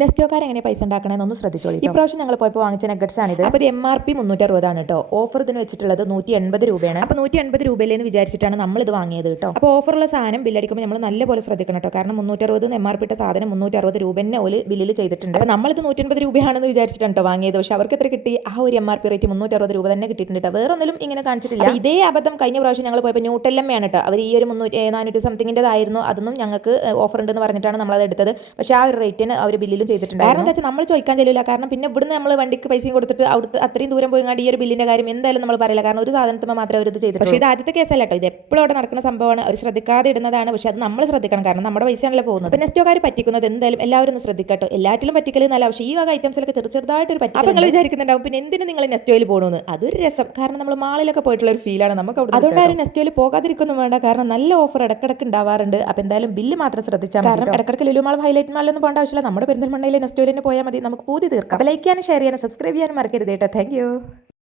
നെസ്റ്റോക്കാർ എങ്ങനെ പൈസ ഉണ്ടാക്കണമെന്നൊന്ന് ശ്രദ്ധിച്ചോളൂ. ഇപ്രാവശ്യം ഞങ്ങൾ പോയപ്പോൾ വാങ്ങിച്ച നഗറ്റ്സ് ആണിത്. അപ്പോൾ ഇത് MRP 360 ആണ് കേട്ടോ. ഓഫർ ഇതിന് വെച്ചിട്ടുള്ളത് 180 രൂപയാണ്. അപ്പോൾ 180 രൂപയിലെന്ന് വിചാരിച്ചിട്ടാണ് നമ്മൾ ഇത് വാങ്ങിയത് കേട്ടോ. അപ്പോൾ ഓഫറുള്ള സാധനം ബില്ലടിക്കുമ്പോൾ നമ്മൾ നല്ലപോലെ ശ്രദ്ധിക്കണം കേട്ടോ. കാരണം 360 MRP ഇട്ട സാധനം 360 രൂപ തന്നെ ഒരു ബില്ലിൽ ചെയ്തിട്ടുണ്ട്. അപ്പോൾ നമ്മളിത് 180 രൂപയാണെന്ന് വിചാരിച്ചിട്ടാണ് കേട്ടോ വാങ്ങിയത്. പക്ഷേ അവർക്ക് എത്ര കിട്ടി? ആ ഒരു MRP റേറ്റ് 360 രൂപ തന്നെ കിട്ടിയിട്ടുണ്ട് കേട്ടോ. വേറെ ഒന്നിലും ഇങ്ങനെ കാണിച്ചിട്ടില്ല. ഇതേ അബദ്ധം കഴിഞ്ഞ പ്രാവശ്യം ഞങ്ങൾ പോയപ്പോൾ ന്യൂട്ടെല്ലമ്മയാണ് കേട്ടോ. അവർ ഈ ഒരു 400 സംതിങ്ങിൻ്റെതായിരുന്നു. അതൊന്നും ഞങ്ങൾക്ക് ഓഫർ ഉണ്ടെന്ന് പറഞ്ഞിട്ടാണ് നമ്മളത് എടുത്തത്. പക്ഷേ ആ ഒരു റേറ്റിന് അവർ ബില്ലിലും ചെയ്തിട്ടുണ്ട്. കാരണം എന്താ വെച്ചാൽ നമ്മൾ ചോദിക്കാൻ ചെല്ലില്ല. കാരണം പിന്നെ ഇവിടുന്ന് നമ്മൾ വണ്ടിക്ക് പൈസയും കൊടുത്തിട്ട് അവിടുത്തെ അത്രയും ദൂരം പോയി ഈ ഒരു ബില്ലിൻ്റെ കാര്യം എന്തായാലും നമ്മൾ പറയില്ല. കാരണം ഒരു സാധനത്തിന് മാത്രമേ അവർ ഇത് ചെയ്തിട്ടുള്ളൂ. പക്ഷേ ഇത് ആദ്യത്തെ കേസല്ല കേട്ടോ. ഇത് എപ്പോഴും അവിടെ നടക്കുന്ന സംഭവമാണ്. അവർ ശ്രദ്ധിക്കാതെ ഇടുന്നതാണ്. പക്ഷേ അത് നമ്മൾ ശ്രദ്ധിക്കണം. കാരണം നമ്മുടെ പൈസയാണല്ലോ പോകുന്നത്. പിന്നെ നെസ്റ്റോക്കാർ പറ്റിക്കുന്നത് എന്തായാലും എല്ലാവരും ഒന്ന് ശ്രദ്ധിക്കട്ടോ. എല്ലാറ്റിലും പറ്റിക്കലും നല്ല. പക്ഷേ ഈ വക ഐറ്റംസിലൊക്കെ ചെറുതായിട്ടൊരു പറ്റി. അപ്പോൾ നിങ്ങൾ വിചാരിക്കുന്നുണ്ടാവും പിന്നെ എന്തിന് നിങ്ങൾ നെസ്റ്റോയിൽ പോകണമെന്ന്. അതൊരു രസം. കാരണം നമ്മൾ മാളിലൊക്കെ പോയിട്ടുള്ള ഒരു ഫീലാണ് നമുക്ക് അവിടെ. അതുകൊണ്ടാണ് നെസ്റ്റോയിൽ പോകാതിരിക്കൊന്നും വേണ്ട. കാരണം നല്ല ഓഫർ ഇടക്കിടക്ക് ഉണ്ടാവാറുണ്ട്. അപ്പോൾ എന്തായാലും ബില്ല് മാത്രം ശ്രദ്ധിച്ചാൽ മതി. കാരണം ഇടക്കിടക്ക് ലുലു മാൾ ഹൈലൈറ്റ് മാളിലൊന്നും പോകേണ്ട ആവശ്യമില്ല. നമ്മുടെ പെരിന്തൽമണ്ണയിലെ നെസ്റ്റോയിൽ പോയാൽ മതി. നമുക്ക് പൂതി തീർക്കാം. ലൈക്ക് ചെയ്യാനും ഷെയർ ചെയ്യാനും സബ്സ്ക്രൈബ് ചെയ്യാനും മറക്കരുത് കേട്ടോ. Thank you.